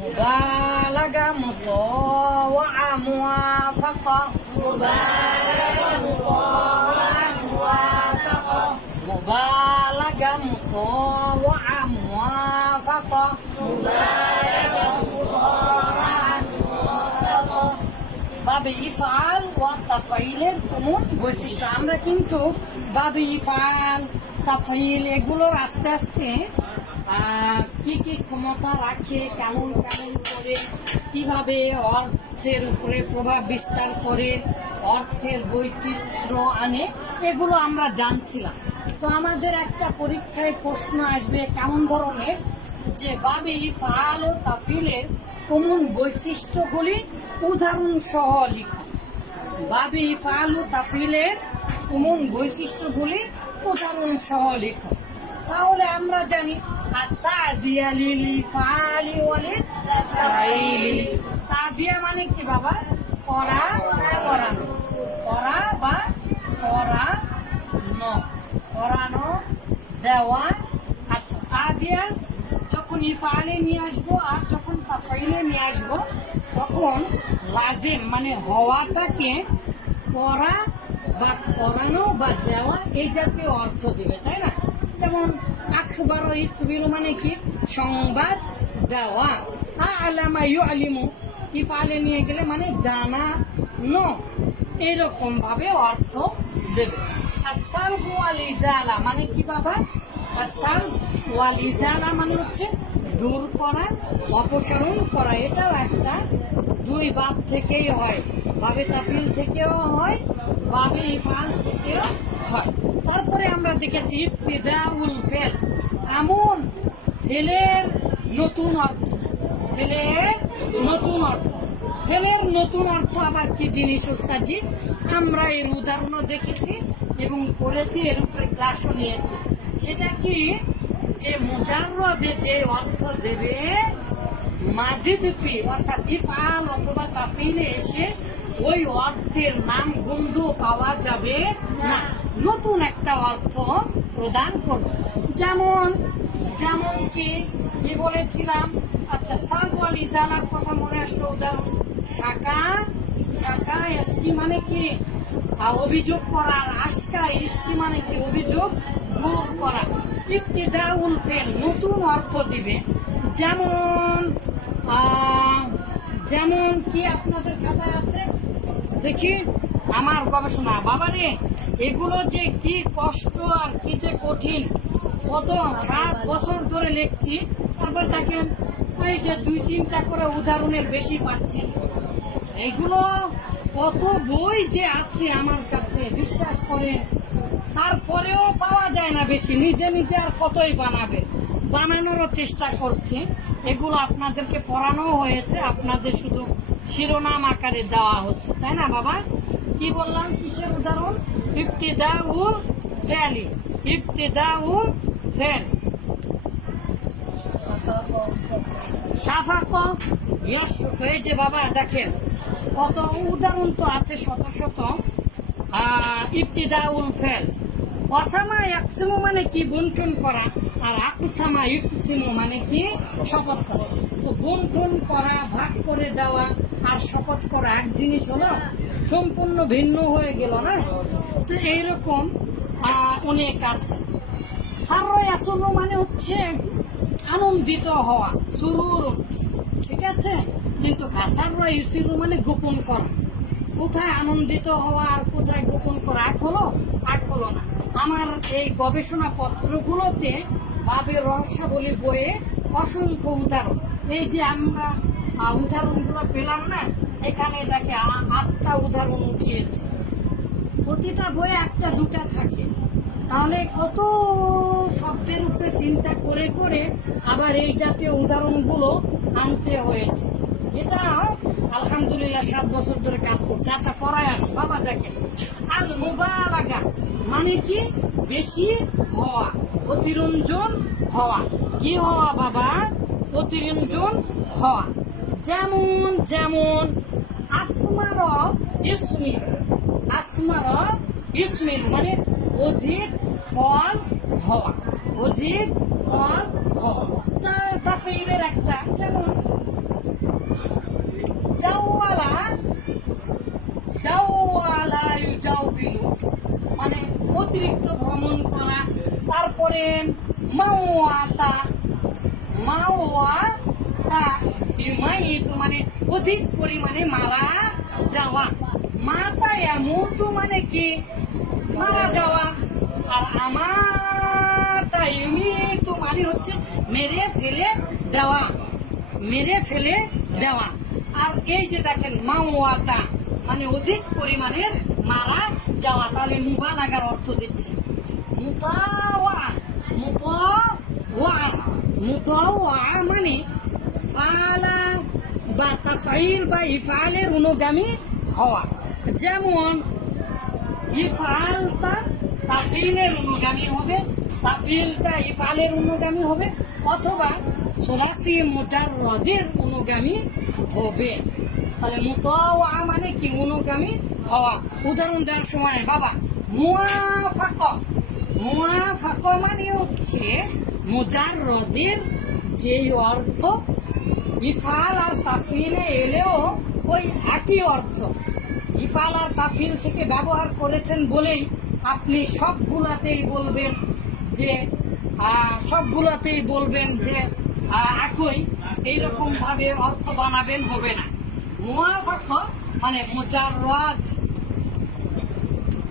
مبالغة مطوعة موافقة مبالغة مطوعة موافقة مبالغة مطوعة موافقة مبالغة مطوعة موافقة বাবে ইফআল ওয়া তাফঈলের কমন বৈশিষ্ট্য। আমরা কিন্তু বাবে ইফআল তাফঈল এগুলোর আস্তে আস্তে কি কি ক্ষমতা রাখে, কেমন কেমন করে, কিভাবে অর্থের উপরে প্রভাব বিস্তার করে, অর্থের বৈচিত্র্য আনে, এগুলো আমরা জানছিলাম। তো আমাদের একটা পরীক্ষায় প্রশ্ন আসবে কেমন ধরনের, যে বাবে ইফআল ও তাফঈলের কমন বৈশিষ্ট্যগুলি উদাহরণ সহ লিখো। বাবে ইফআল ও তাফঈলের কমন বৈশিষ্ট্যগুলি উদাহরণ সহ লিখো। তাহলে আমরা জানি আত-তা'দিয়া লিল ইফআলি ওয়াল তাফঈলি। তা'দিয়া মানে কি বাবা? করা, করানো, করা বা করানো, করানো, দেওয়া। আচ্ছা, তা'দিয়া যখন ইফআলে নিয়ে আসবো আর যখন তাফঈলে নিয়ে আসবো তখন লাজিম মানে হওয়াটাকে করা বা করানো বা দেওয়া এই জাতীয় অর্থ দিবে, তাই না? যেমন আখবার ও ইখবিরু মানে কি? সংবাদ দেওয়া। আ'লামা ইউ'লিমু ইফআলে নিয়ে গেলে মানে জানানো, এরকম ভাবে অর্থ দেবে। আস-সালব ওয়াল ইজালা মানে কি বাবা? আস-সালব ওয়াল ইজালা মানে হচ্ছে দূর করা, অপসারণ করা। এটাও একটা দুই বাব থেকেই হয়, বাবে তাফঈল থেকেও হয়, বাবে ইফআল থেকেও হয়। তারপরে আমরা দেখেছি ইবতিদাউল ফেল, এমন ফেলের নতুন অর্থ, ফেলের নতুন অর্থ। ফেলের নতুন অর্থ আবার কি জিনিস ওস্তাদজি? আমরা এর উদাহরণও দেখেছি এবং করেছি, এর উপরে ক্লাসও নিয়েছি। সেটা কি? যে মুজাররদে যে অর্থ দেবে মাজিদ ফি অর্থাৎ ইফআল অথবা তাফঈলে এসে ওই অর্থের নাম গন্ধ পাওয়া যাবে না, নতুন একটা অর্থ প্রদান করবে। যেমন যেমন কি কি বলেছিলাম? আচ্ছা, সালব ওয়াল ইজালার কথা মনে আসলো উদাহরণ। শাকা, শাকা ইসকি মানে কি? অভিযোগ করা। আর আশকা ইসকি মানে কি? অভিযোগ দূর করা। ইবতিদাউল ফেল নতুন অর্থ দিবে। যেমন যেমন কি আপনাদের খাতায় আছে দেখি, আমার গবেষণা। বাবারে, এগুলো যে কি কষ্ট আর কি যে কঠিন, কত 7 বছর ধরে লিখছি, তারপর দেখেন এই যে 2-3টা করে উদাহরণের বেশি পাচ্ছি। এইগুলো কত বই যে আছে আমার কাছে, বিশ্বাস করেন, তারপরেও পাওয়া যায় না বেশি। নিজে নিজে আর কতই বানাবে, বানানোরও চেষ্টা করছে। এগুলো আপনাদেরকে পড়ানো হয়েছে, আপনাদের শুধু শিরোনাম আকারে দেওয়া হচ্ছে, তাই না বাবা? কি বললাম, কিসের উদাহরণ? ইবতিদাউল ফেলি, ইবতিদাউল ফেল। সাফাক ইয়াসফাক, এই যে বাবা দেখেন কত উদাহরণ তো আছে, শত শত। ইবতিদাউল ফেল। ওয়াসামা ইয়াকসিমু মানে কি? বন্টন করা। আর আকসামা ইউকসিমু মানে কি? শপথ করা। তো বন্টন করা, ভাগ করে দেওয়া আর শপথ করা এক জিনিস হলো, সম্পূর্ণ ভিন্ন হয়ে গেল না? তো এইরকম অনেক আছে। সাররা ইয়াসুরু মানে হচ্ছে আনন্দিত হওয়া, সুরুর, ঠিক আছে? কিন্তু সাররা ইউসিরু মানে গোপন করা। কোথায় আনন্দিত হওয়া আর কোথায় গোপন করা এক হলো? এক হলো না। আমার এই গবেষণা পত্রগুলোতে বাবে রহস্যাবলী বইয়ে অসংখ্য উদাহরণ, এই যে আমরা উদাহরণগুলো পেলাম না, এখানে দেখে 8টা উদাহরণ উঠিয়েছে। প্রতিটা বইয়ে 1-2টা থাকে। তাহলে কত শব্দের উপরে চিন্তা করে করে আবার এই জাতীয় উদাহরণগুলো আনতে হয়েছে। এটা আলহামদুলিল্লাহ 7 বছর ধরে কাজ করছে। আচ্ছা, পড়ায় আসে বাবা, দেখেন আল মুবালাগা মানে কি? বেশি হওয়া, অতিরঞ্জন হওয়া। কি হওয়া বাবা? অতিরঞ্জন হওয়া। যেমন যেমন আসমার ইসমির, আসমার ইসমির মানে অধিক ফল হওয়া, অধিক ফল হওয়া। তাফঈলের একটা, যেমন জাওয়ালা জাওয়ালা ইউজাউবিলু মানে অতিরিক্ত ভ্রমণ করা। তারপরে মাওয়াতা মাওয়াতা ইউমাইতু মানে অধিক পরিমাণে মারা যাওয়া। মাতা ইয়ামুতু মানে কি মারা যাওয়া। আর আমাতা ইউমিতু মানে হচ্ছে মেরে ফেলে দেওয়া, মেরে ফেলে দেওয়া। আর এই যে দেখেন মাওয়াতা মানে অধিক পরিমাণের মারা যাওয়া। তাহলে মুবালাগার অর্থ দিচ্ছে মুতাওয়া মুতাওয়া মুতাওয়া মানে ফালা বা তাফঈল বা ইফআলের অনুগামী হওয়া। যেমন ইফআলটা তাফঈলের অনুগামী হবে, তাফঈলটা ইফআলের অনুগামী হবে, অথবা সুলাসি মুজাররদের অনুগামী হবে। তাহলে মুতাওয়া মানে কি অনুগামী হওয়া। উদাহরণ দেওয়ার সময় বাবা মুওয়াফাকা মুওয়াফাকা মানে হচ্ছে মুজাররদের যে অর্থ ইফআল আর তাফঈলে এলেও ওই একই অর্থ। ইফআল আর তাফঈল থেকে ব্যবহার করেছেন বলেই আপনি সবগুলাতেই বলবেন যে একই, এইরকম ভাবে অর্থ বানাবেন হবে না। মুওয়াফাকা মানে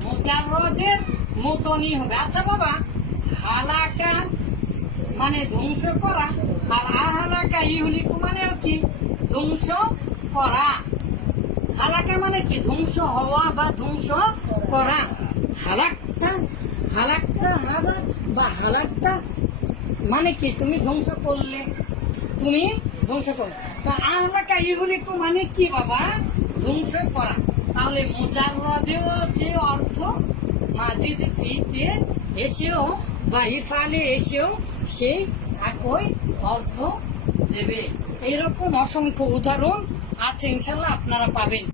মুজাররদের মতনই হবে। আচ্ছা বাবা হালাকা মানে ধ্বংস করা, আর আহালাকা ইহলিকু মানেও কি ধ্বংস করা। হালাকা মানে কি ধ্বংস হওয়া বা ধ্বংস করা। হালাক্তা হালাক্তা হাদা বা হালাক্তা মানে কি তুমি ধ্বংস করলে, তুমি ধ্বংস করো। তা আহলাকা ইহলিকু মানে কি বাবা ধ্বংস করা। তাহলে মুজাররদেও যে অর্থ মাজিদ ফিতে এসেও বা ইফআলে এসেও সেই একই অর্থ দেবে। এইরকম অসংখ্য উদাহরণ আছে, ইনশাল্লাহ আপনারা পাবেন।